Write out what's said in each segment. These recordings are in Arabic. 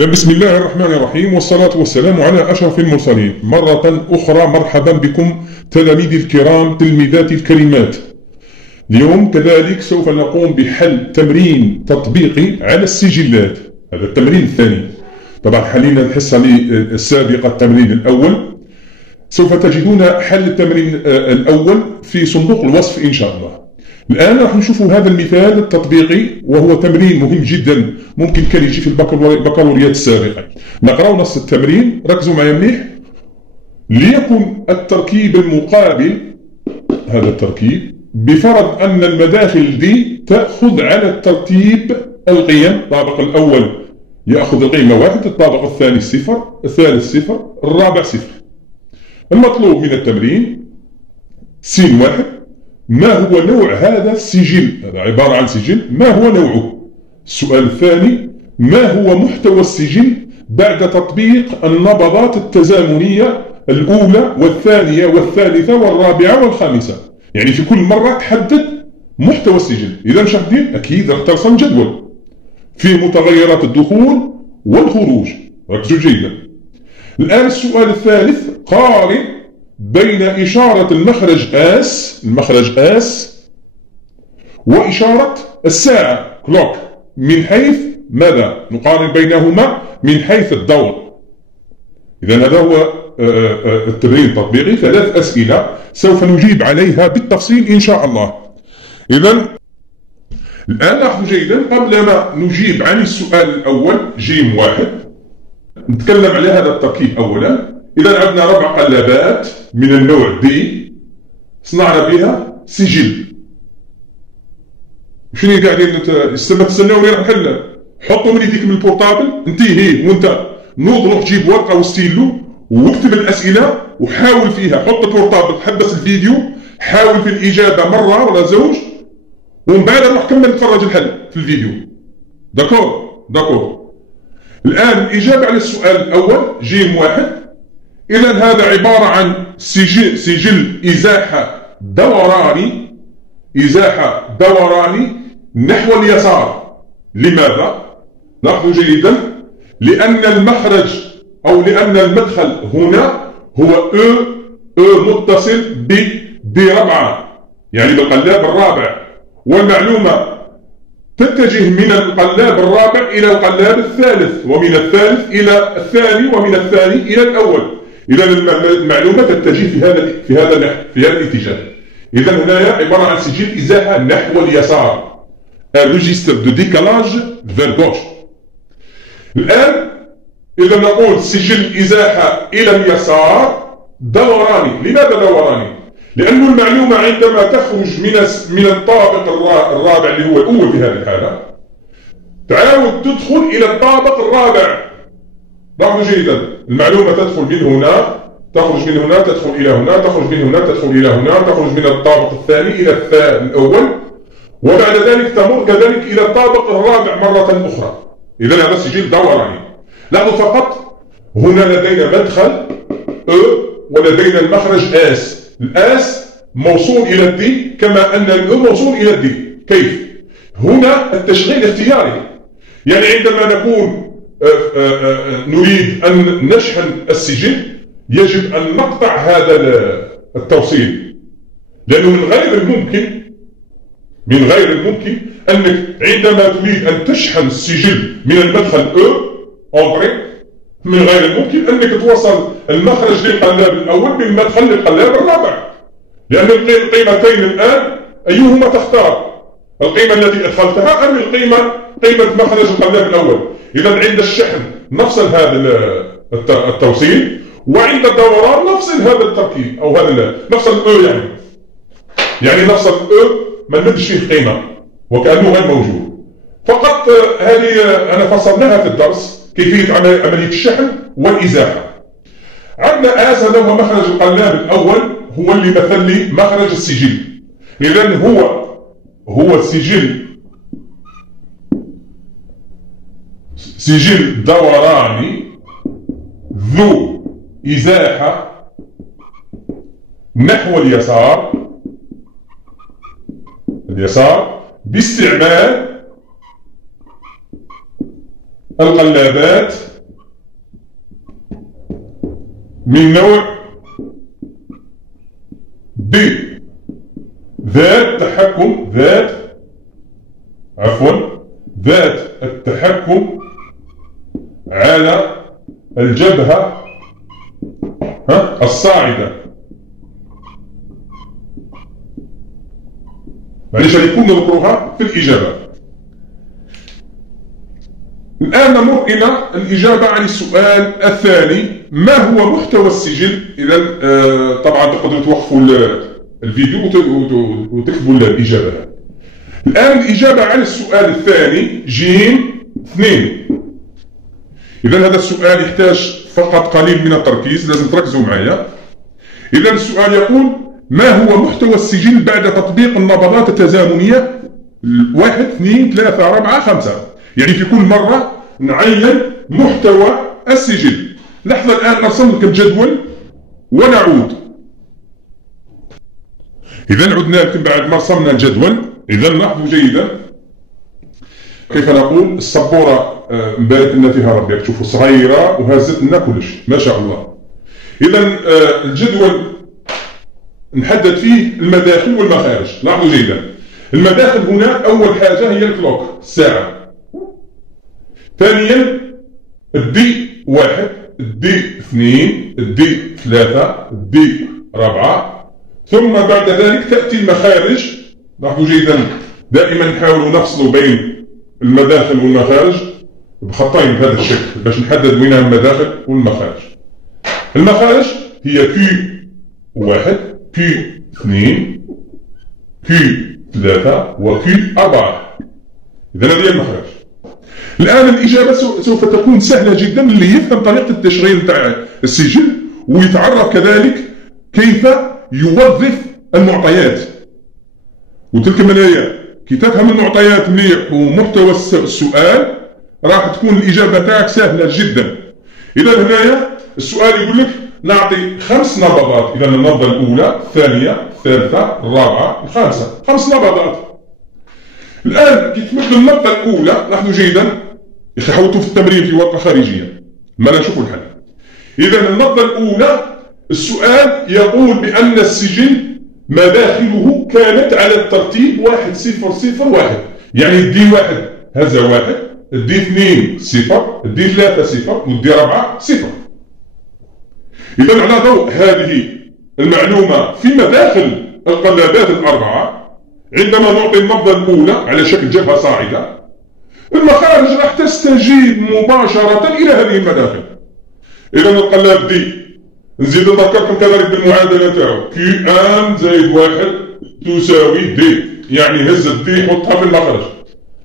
بسم الله الرحمن الرحيم، والصلاة والسلام على أشرف المرسلين. مرة أخرى مرحبا بكم تلاميذي الكرام، تلميذاتي الكريمات. اليوم كذلك سوف نقوم بحل تمرين تطبيقي على السجلات. هذا التمرين الثاني. طبعا حلينا الحصة السابقة التمرين الأول. سوف تجدون حل التمرين الأول في صندوق الوصف إن شاء الله. الآن راح نشوفوا هذا المثال التطبيقي، وهو تمرين مهم جدا، ممكن كان يجي في البكالوريات السابقة. نقرأ نص التمرين، ركزوا معي مليح. ليكن التركيب المقابل، هذا التركيب، بفرض أن المداخل دي تأخذ على الترتيب القيم. الطابق الأول يأخذ القيمة 1، الطابق الثاني 0، الثالث 0، الرابع 0. المطلوب من التمرين س1: ما هو نوع هذا السجل؟ هذا عبارة عن سجل، ما هو نوعه؟ السؤال الثاني: ما هو محتوى السجل بعد تطبيق النبضات التزامنية الأولى والثانية والثالثة والرابعة والخامسة؟ يعني في كل مرة تحدد محتوى السجل. إذا مش عارفين أكيد راح ترسم جدول فيه متغيرات الدخول والخروج. ركزوا جيدا. الآن السؤال الثالث: قارن بين إشارة المخرج آس وإشارة الساعة كلوك من حيث ماذا؟ نقارن بينهما من حيث الدور. إذا هذا هو التمرين التطبيقي. 3 أسئلة سوف نجيب عليها بالتفصيل إن شاء الله. إذا الآن لاحظوا جيدا، قبل ما نجيب عن السؤال الأول ج1 نتكلم على هذا التركيب أولا. إذا عندنا 4 قلابات من النوع دي، صنعنا بها سجل. شنو قاعدين تستناوني راح نحل؟ حطوا من يديك من البورتابل انتهي، وانت نوض روح جيب ورقه وستيلو واكتب الاسئله وحاول فيها. حط البورتابل، حبس الفيديو، حاول في الاجابه مره ولا زوج، ومن بعد روح كمل تفرج الحل في الفيديو. داكور. الان الاجابه على السؤال الاول ج1. إذا هذا عبارة عن سجل إزاحة دوراني نحو اليسار. لماذا؟ لاحظوا جيدا، لأن المخرج أو لأن المدخل هنا هو متصل ب4، يعني بالقلاب الرابع، والمعلومة تتجه من القلاب الرابع إلى القلاب الثالث، ومن الثالث إلى الثاني، ومن الثاني إلى الأول. إذا المعلومة تتجه في هذا الاتجاه. إذا هنا عبارة عن سجل إزاحة نحو اليسار. un registre de décalage vers gauche. الآن إذا نقول سجل إزاحة إلى اليسار دوراني. لماذا دوراني؟ لأن المعلومة عندما تخرج من الطابق الرابع اللي هو الأول في هذه الحالة، تعاود تدخل إلى الطابق الرابع. لاحظوا جيدا، المعلومة تدخل من هنا، تخرج من هنا، تدخل إلى هنا، تخرج من هنا، تدخل إلى هنا، تخرج من الطابق الثاني إلى الأول، وبعد ذلك تمر كذلك إلى الطابق الرابع مرة أخرى. إذا هذا سجل دوراني. لاحظوا فقط هنا لدينا مدخل ولدينا المخرج آس. الآس موصول إلى الدي كما أن الأو موصول إلى الدي. كيف؟ هنا التشغيل اختياري، يعني عندما نكون نريد أن نشحن السجل يجب أن نقطع هذا التوصيل، لأنه من غير الممكن أنك عندما تريد أن تشحن السجل من المدخل من غير الممكن أنك توصل المخرج للقلاب الأول بالمدخل للقلاب الرابع، لأن القيمتين الآن أيهما تختار؟ القيمة التي أدخلتها أم قيمة مخرج القلاب الأول؟ إذا عند الشحن نفصل هذا التوصيل، وعند الدوران نفصل هذا التركيب أو هذا نفصل يعني نفصل ما ندش فيه قيمة وكأنه غير موجود. فقط هذه أنا فصلناها في الدرس، كيفية عملية الشحن والإزاحة. عندنا آس، هذا هو مخرج القلاب الأول، هو اللي مثل لي مخرج السجل. إذا هو سجل دوراني ذو إزاحة نحو اليسار باستعمال القلابات من نوع B ذات التحكم على الجبهة الصاعدة. معليش غادي نكون نذكروها في الإجابة. الآن نمر إلى الإجابة عن السؤال الثاني: ما هو محتوى السجل؟ إذا طبعا تقدروا توقفوا الفيديو وتكتبوا الإجابة. الآن الإجابة عن السؤال الثاني جيم 2. إذا هذا السؤال يحتاج فقط قليل من التركيز، لازم تركزوا معايا. إذا السؤال يقول: ما هو محتوى السجل بعد تطبيق النبضات التزامنية 1 2 3 4 5؟ يعني في كل مرة نعين محتوى السجل. لحظة الآن نرسم لكم جدول ونعود. إذا عدنا لكم بعد ما رسمنا الجدول. إذا لاحظوا جيدا كيف نقول السبورة مبارك لنا فيها ربي، تشوفوا صغيرة وهزت لنا كلش ما شاء الله. إذا الجدول نحدد فيه المداخل والمخارج. لاحظوا جيدا المداخل هنا أول حاجة هي الكلوك الساعة، ثانيا الدي 1، الدي 2، الدي 3، الدي 4، ثم بعد ذلك تأتي المخارج. لاحظوا جيدا دائما نحاولوا نفصلوا بين المداخل والمخارج بخطين بهذا الشكل باش نحدد وين المداخل والمخارج. المخارج هي Q1 Q2 Q3 و Q4. إذا هذه المخارج. الآن الإجابة سوف تكون سهلة جدا اللي يفهم طريقة التشغيل نتاع السجل ويتعرف كذلك كيف يوظف المعطيات. وتلك الملايين كي تفهم المعطيات مليح ومحتوى السؤال راح تكون الإجابة تاعك سهلة جدا. إذا هنايا السؤال يقول لك نعطي 5 نبضات. إذا النبضة الأولى، الثانية، الثالثة، الرابعة، الخامسة، 5 نبضات. الآن كي تمد النبضة الأولى لاحظوا جيدا يا أخي حوطوا في التمرين في ورقة خارجية ما نشوفوا الحل. إذا النبضة الأولى السؤال يقول بأن السجل مداخله كانت على الترتيب 1 0 0 1. يعني الدي 1 هذا 1، الدي 2 0، الدي 3 0 والدي 4 0. إذا على ضوء هذه المعلومة في مداخل القلابات الأربعة عندما نعطي النبضة الأولى على شكل جبهة صاعدة المخارج راح تستجيب مباشرة إلى هذه المداخل. إذا القلاب دي نزيد نذكركم كذلك بالمعادلة تاعو Q1 زائد 1 تساوي دي، يعني هز الدي حطها في المخرج.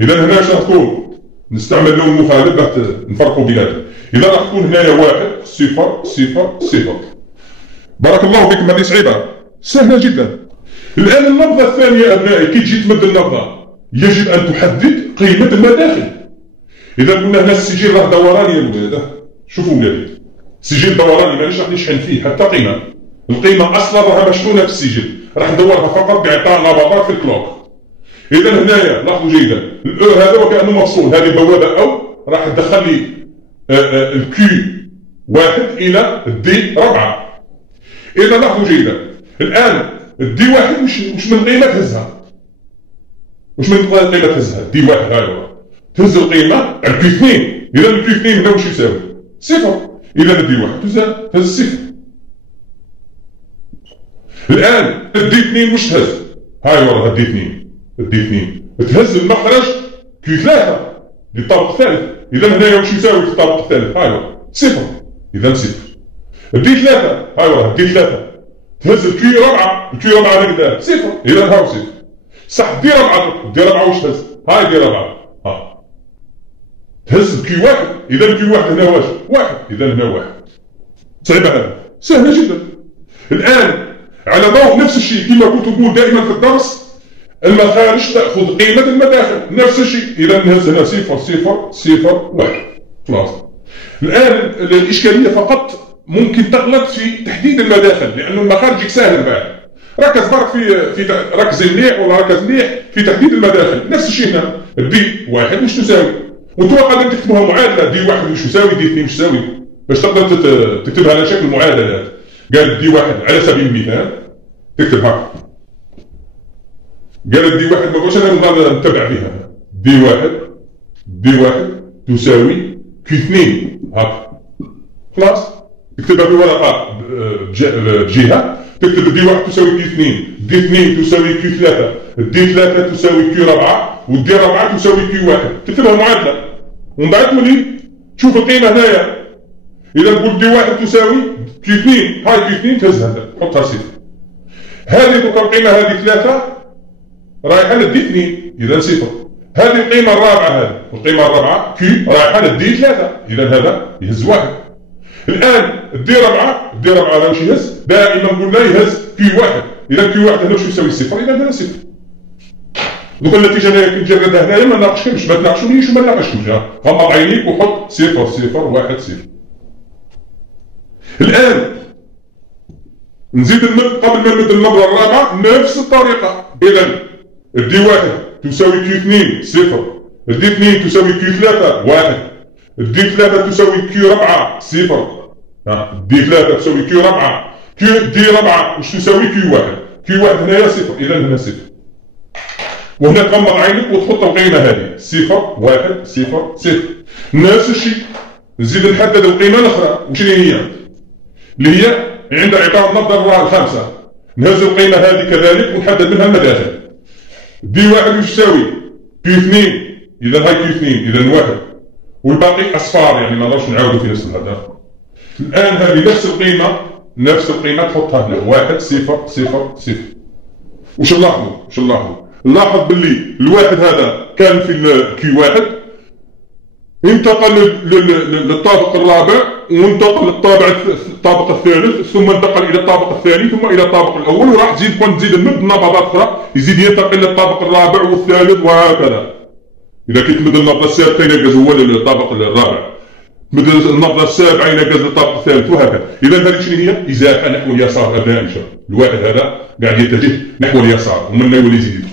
إذا هنا شنو تكون؟ نستعمل لون مخالف باش نفرقوا بيناتهم. إذا راح تكون هنايا 1 0 0 0. بارك الله فيكم، هذه صعيبة سهلة جدا. الآن النبضة الثانية أبنائي كي تجي تمد النبضة يجب أن تحدد قيمة المداخل. إذا قلنا هنا السجل راه دوراني يا ولاد، شوفوا ولادي سجل دوراني مانيش راح نشحن فيه حتى قيمة. القيمة أصلا راها مشحونة في السجل، راح ندورها فقط بإعطاء نبضات في الكلوك. إذا هنايا لاحظوا جيدا الأو هذا وكأنه مفصول، هذه بوابة أو راح تدخل لي الكي 1 إلى الدي 4. إذا لاحظوا جيدا الآن الدي 1 مش من قيمة تهزها، مش من قيمة تهزها الدي 1 هاي تهز القيمة الكي 2. إذا الكي 2 هنا وش يساوي؟ 0. إذا الدي 1 تهز 0. الآن الدي 2 مش تهز، هاي ورا الدي 2 تهز المخرج كي 3 للطابق الثالث. إذا هنا وش يساوي في الطابق الثالث؟ هاي ورا 0. إذا 0. الدي 3 هاي ورا الدي 3 تهز الكي 4، الكي 4 هكذا 0. إذا هاو 0. صح الدي 4 وش تهز؟ هاي الدي 4 تهز الكي 1. إذا الكي 1 هنا واش؟ 1. إذا هنا 1. صعيبة هذا؟ سهلة جدا. الآن على ضوء نفس الشيء كما كنت نقول دائما في الدرس المخارج تأخذ قيمة المداخل نفس الشيء. إذا نهز هنا 0 0 0 1 خلاص. الآن الإشكالية فقط ممكن تغلط في تحديد المداخل لأن المخارج سهل بعد. ركز برك في ركز مليح ولا ركز مليح في تحديد المداخل. نفس الشيء هنا الدي 1 مش تساوي وانتم قادرين تكتبوها معادله، دي واحد واش يساوي، دي اثنين واش يساوي، باش تقدر تكتبها على شكل معادلات. قالت دي واحد على سبيل المثال تكتب هكا، قالت دي واحد ما بغاش انا نبغى نتبع فيها، دي واحد تساوي كي 2 هكا، خلاص تكتبها بورقه بجهه، تكتب دي واحد تساوي كي 2، دي 2 تساوي كي 3، دي 3 تساوي كي 4، ودي 4 تساوي كي 1، تكتبها معادله ومن بعد تولي تشوف القيمه هنايا. اذا قلت دي واحد تساوي كي 2، هاي كي 2 تهز هذا حطها صفر. هذه دوك القيمه هذه 3 رايحه لدي 2 اذا صفر. هذه القيمه الرابعه، هذه القيمه الرابعه كي رايحه لدي 3 اذا هذا يهز 1. الان الدي 4 هذا واش يهز؟ دائما قلنا يهز كي 1، اذا كي 1 هذا واش يساوي صفر، اذا هذا صفر. دوك النتيجه انا كي نجردها هنايا ما ناقشكمش، ما تناقشونيش وما ناقشكمش، غمض عينيك وحط 0 0 1 0. الان نزيد قبل ما نمد النمره الرابعه نفس الطريقه. اذا الدي 1 تساوي كي 2 0، الدي 2 تساوي كي 3 1، الدي 3 تساوي كي 4 0، الدي 3 تساوي كي 4، دي 4 واش تساوي كي 1، كي 1 هنايا 0 اذا هنا 0. وهنا تغمض عينك وتحط القيمه هذه 0 1 0 0. نفس الشيء نزيد نحدد القيمه الاخرى وشنو هي؟ اللي هي عند اعطاء النبضه الخامسه، نهز القيمه هذه كذلك ونحدد منها المداخل. دي 1 واش تساوي؟ كي 2 اذا هاي كي 2 اذا 1، والباقي اصفار يعني ما نقدرش نعاودوا في نفس الهدف. الان هذه نفس القيمه تحطها هنا 1 0 0 0. واش نلاحظوا؟ نلاحظ باللي الواحد هذا كان في كي 1 انتقل للطابق الرابع وانتقل للطابق الثالث ثم انتقل الى الطابق الثاني ثم الى الطابق الاول، وراح تزيد نمد نبضات اخرى يزيد ينتقل للطابق الرابع والثالث وهكذا. اذا كنت تمد النبضه السادسه ينقز هو للطابق الرابع، تمد النبضه السابعه ينقز للطابق الثالث وهكذا. اذا هذه شنو هي؟ ازاحه نحو اليسار ابنائي. الواحد هذا قاعد يتجه نحو اليسار ومن يولي يزيد.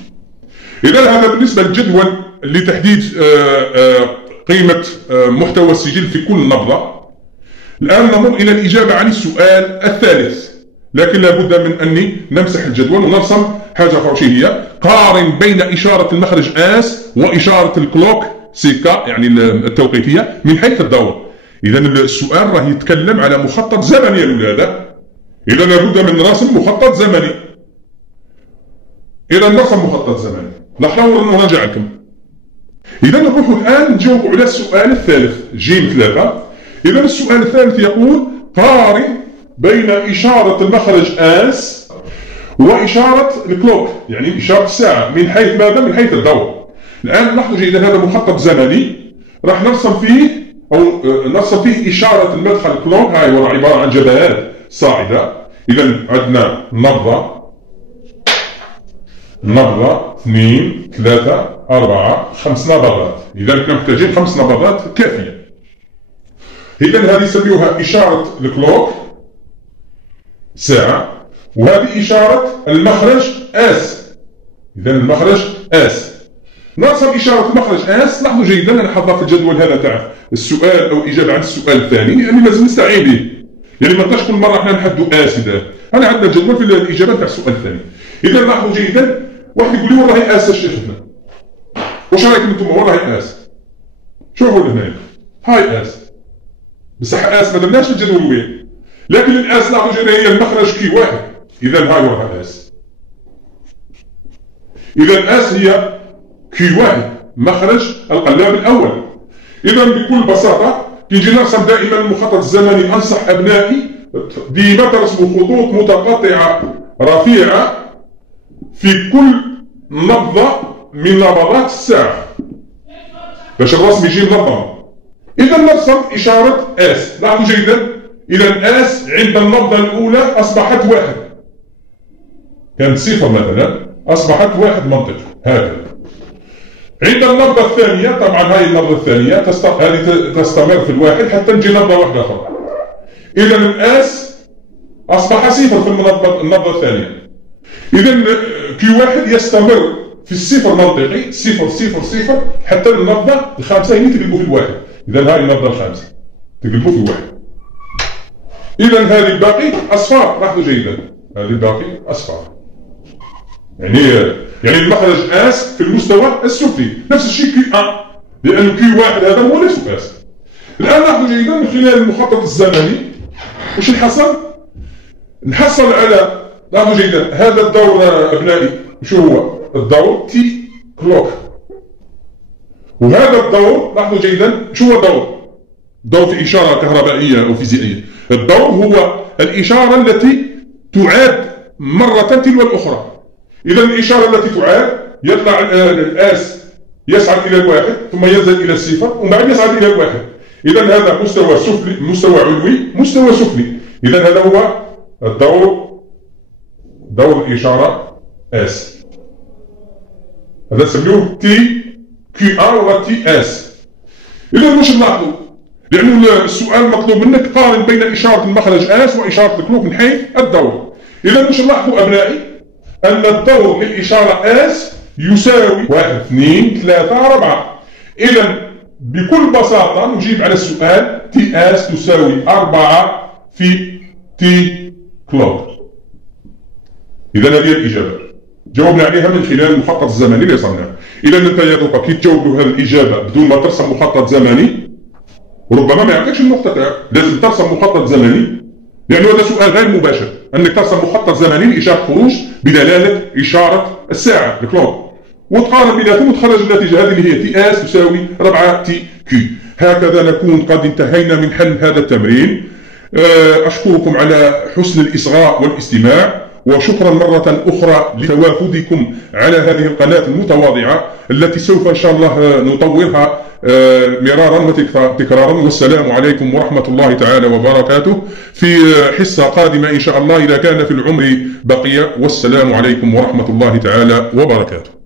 اذا هذا بالنسبه للجدول لتحديد قيمه محتوى السجل في كل نبضه. الان نمر الى الاجابه عن السؤال الثالث، لكن لابد من اني نمسح الجدول ونرسم حاجه اخرى. هي قارن بين اشاره المخرج اس واشاره الكلوك سيكا يعني التوقيتيه من حيث الدور. اذا السؤال راه يتكلم على مخطط زمني يا اولاد، اذا لابد من رسم مخطط زمني. اذا نرسم مخطط زمني، نحاول نراجع لكم. اذا نروح الان نجاوب على السؤال الثالث جيم 3. اذا السؤال الثالث يقول قارن بين اشاره المخرج اس واشاره الكلوك يعني اشاره الساعه من حيث ماذا؟ من حيث الدور. الان لاحظوا جيدا هذا مخطط زمني راح نرسم فيه اشاره المدخل كلوك، هاي هو عباره عن جبهات صاعده. اذا عندنا نبضه 2 3 4 5 نبضات، اذا كنا محتاجين 5 نبضات كافيه. اذا هذه يسميوها اشاره الكلوك ساعه، وهذه اشاره المخرج اس. اذا المخرج اس نرسم اشاره المخرج اس. لاحظوا جيدا انا حاطها في الجدول هذا تاع السؤال او الاجابه عن السؤال الثاني، يعني لازم نستعين به، يعني ما نقدرش كل مره احنا نحدوا اس. اذا انا عندنا الجدول في الاجابه تاع السؤال الثاني. اذا لاحظوا جيدا واحد يقول لي والله اس اش شفنا، واش رايكم انتم؟ والله اس شوفوا هنا هاي اس، بصح اس ما درناش الجدول وين، لكن الاس لاحظوا جيدا هي المخرج كي 1. اذا هاي وراها اس. اذا اس هي كي 1 مخرج القلاب الاول. اذا بكل بساطه كي نجي نرسم دائما المخطط الزمني انصح ابنائي ديما ترسموا خطوط متقاطعه رفيعه في كل نبضه من نبضات الساعه باش الرسم يجي منظم. اذا نرسم اشاره اس. لاحظوا جيدا اذا اس عند النبضه الاولى اصبحت 1، كانت 0 مثلا اصبحت 1 منطقي هكذا. عند النبضه الثانيه طبعا هاي النبضه الثانيه هذه تستمر في الواحد حتى نجي نبضه واحده اخرى. اذا الاس اصبح 0 في النبضه الثانيه. اذا كي 1 يستمر في الصفر منطقي، صفر صفر صفر، حتى النبضة الخامسة هي تقلبوا في الواحد. إذا هاي النبضة الخامسة تقلبوا في الواحد. إذا هذه الباقي أصفار، لاحظوا جيدا، هذه الباقي أصفار. يعني المخرج اس في المستوى السفلي، نفس الشيء كي 1، لأن كي 1 هذا هو نفس اس. الآن لاحظوا جيدا من خلال المخطط الزمني وش الحصل؟ نحصل على، لاحظوا جيدا، هذا الدور أبنائي شو هو؟ الدور تي كلوك. وهذا الدور لاحظوا جيدا شو هو الدور؟ دور في إشارة كهربائية أو فيزيائية. الدور هو الإشارة التي تعاد مرة تلو الأخرى. إذا الإشارة التي تعاد يطلع الآس يصعد إلى الواحد ثم ينزل إلى الصفر ومن بعد يصعد إلى الواحد. إذا هذا مستوى سفلي، مستوى علوي، مستوى سفلي. إذا هذا هو الدور، دور الإشارة اس. هذا نسميوه تي كي ار ولا تي اس. إذا واش نلاحظوا؟ لأنه السؤال مطلوب منك قارن بين إشارة المخرج اس وإشارة الكلوك من حيث الدور. إذا واش نلاحظوا أبنائي؟ أن الدور للإشارة اس يساوي 1 2 3 4. إذا بكل بساطة نجيب على السؤال تي اس تساوي 4 في تي كلوك. إذا هذه الإجابة جاوبنا عليها من خلال المخطط الزمني اللي صنعناه. إذا أنت يا دوكا كي تجاوب هذه الإجابة بدون ما ترسم مخطط زمني ربما ما يعطيكش النقطة تاعك، لازم ترسم مخطط زمني، لأنه هذا سؤال غير مباشر، أنك ترسم مخطط زمني لإشارة خروج بدلالة إشارة الساعة الكلوك، وتقارن بيناتهم وتخرج النتيجة هذه اللي هي تي اس تساوي 4 تي كيو. هكذا نكون قد انتهينا من حل هذا التمرين. أشكركم على حسن الإصغاء والاستماع، وشكرا مرة أخرى لتوافدكم على هذه القناة المتواضعة التي سوف إن شاء الله نطورها مرارا وتكرارا. والسلام عليكم ورحمة الله تعالى وبركاته في حصة قادمة إن شاء الله إذا كان في العمر بقية. والسلام عليكم ورحمة الله تعالى وبركاته.